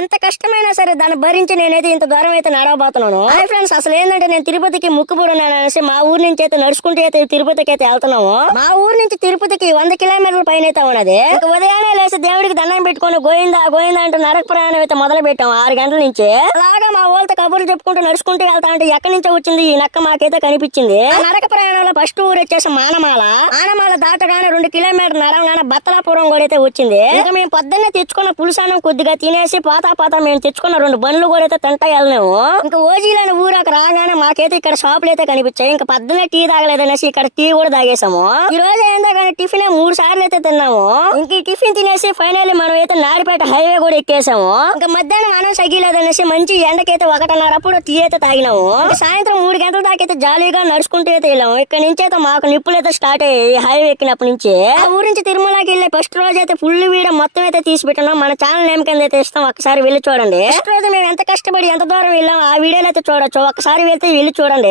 ఎంత కష్టమైనా సరే దాన్ని భరించి నేనైతే ఇంత దూరం అయితే నడవబోతున్నాను. హాయ్ ఫ్రెండ్స్ అసలు ఏంటంటే నేను తిరుపతికి ముక్కుబూరున్నాను అనేసి మా ఊరు నుంచి అయితే నడుచుకుంటూ అయితే తిరుపతికి అయితే వెళ్తున్నాము. మా ఊరు నుంచి తిరుపతికి వంద కిలోమీటర్ల పైన అయితే ఉన్నది. ఉదయాన్నే లేసి దేవుడికి దండం పెట్టుకొని గోయిందా గోయిందా అంటూ నరక ప్రయాణం అయితే మొదలు పెట్టాము ఆరు గంటల నుంచి. అలాగా మా ఊళ్ళతో కబుర్లు చెప్పుకుంటూ నడుచుకుంటూ వెళ్తా అంటే ఎక్కడి నుంచో వచ్చింది ఈ నక్క మాకైతే కనిపించింది. నరక ప్రయాణంలో ఫస్ట్ ఊరు వచ్చేసి మానమాల. మానమాల దాటగానే రెండు కిలోమీటర్ నడవగానే బత్తలాపురం కూడా అయితే వచ్చింది. ఇంకా మేము పొద్దున్నే తెచ్చుకున్న పులుసానం కొద్దిగా తినేసి పాతా పాతా మేము తెచ్చుకున్న రెండు బండ్లు కూడా అయితే తింటా వెళ్ళినాము ఇంకా ఓజీలని ఊరాక రాగానే మాకైతే ఇక్కడ షాపులు అయితే కనిపించాయి. ఇంకా పొద్దున్నే టీ తాగలేదనేసి ఇక్కడ టీ కూడా తాగేసాము ఈ రోజు ఏందో టిఫిన్ మూడు సార్లు అయితే తిన్నాము. ఇంక ఈ టిఫిన్ తినేసి ఫైనల్ మనం అయితే నారిపేట హైవే కూడా ఎక్కేసాము. ఇంకా మధ్యాహ్నం మనం సగిలేదనేసి మంచి ఎండకైతే ఒకటిన్నర అప్పుడు టీ అయితే తాగినాము. సాయంత్రం మూడు గంటల దాకా అయితే జాలీగా నడుచుకుంటూ అయితే వెళ్ళాము. ఇక్కడ నుంచి అయితే మాకు నిప్పులు అయితే స్టార్ట్ అయ్యాయి హైవే ఎక్కినప్పటి నుంచి. ఆ ఊరు నుంచి తిరుమలకి వెళ్ళే ఫస్ట్ రోజు అయితే ఫుల్ వీడియో మొత్తం అయితే తీసి పెట్టినాం. మన ఛానల్ నేమ్ కింద అయితే ఇస్తాం. ఒకసారి వెళ్ళి చూడండి. ఫస్ట్ రోజు మేము ఎంత కష్టపడి ఎంత దూరం వెళ్ళాం ఆ వీడియోలో అయితే చూడొచ్చు. ఒకసారి వెళ్తే వెళ్ళి చూడండి.